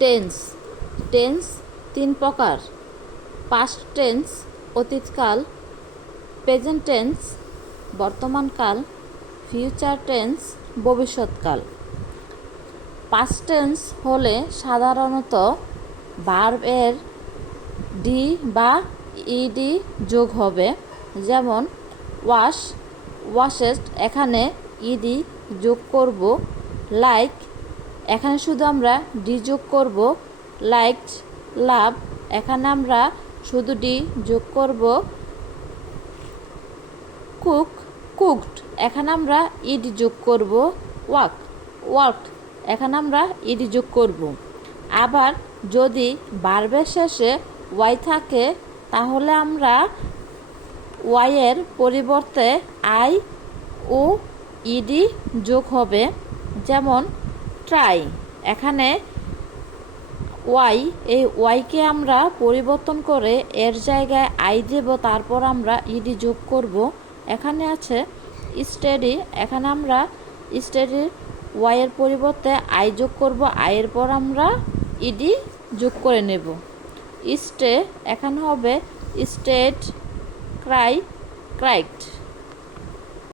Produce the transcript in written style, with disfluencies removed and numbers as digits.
Tense tense তিন প্রকার: past tense অতীতকাল, প্রেজেন্ট টেন্স বর্তমানকাল, ফিউচার টেন্স ভবিষ্যৎকাল। পাস্ট টেন্স হলে সাধারণত ভার্বের ডি বা ইডি যোগ হবে, যেমন ওয়াশ, ওয়াশেড, এখানে ইডি যোগ করব। লাইক, এখানে শুধু আমরা ডি যোগ করব। লাইকড, লাভ, এখানে আমরা শুধু ডি যোগ করব। কুক, কুকড, এখানে আমরা ইডি যোগ করব। ওয়াক, ওয়ার্কড, এখানে আমরা ইডি যোগ করব। আবার যদি ভার্বের শেষে ওয়াই থাকে তাহলে আমরা ওয়াইয়ের পরিবর্তে আই ও ইডি যোগ হবে, যেমন ট্রাই, এখানে ওয়াই, এই ওয়াইকে আমরা পরিবর্তন করে এর জায়গায় আই দেব, তারপর আমরা ইডি যোগ করব। এখানে আছে স্টাডি, এখানে আমরা স্টাডির ওয়াইয়ের পরিবর্তে আই যোগ করব, আইয়ের পর আমরা ইডি যোগ করে নেব। স্টে, এখানে হবে স্টেড। Cry, cried.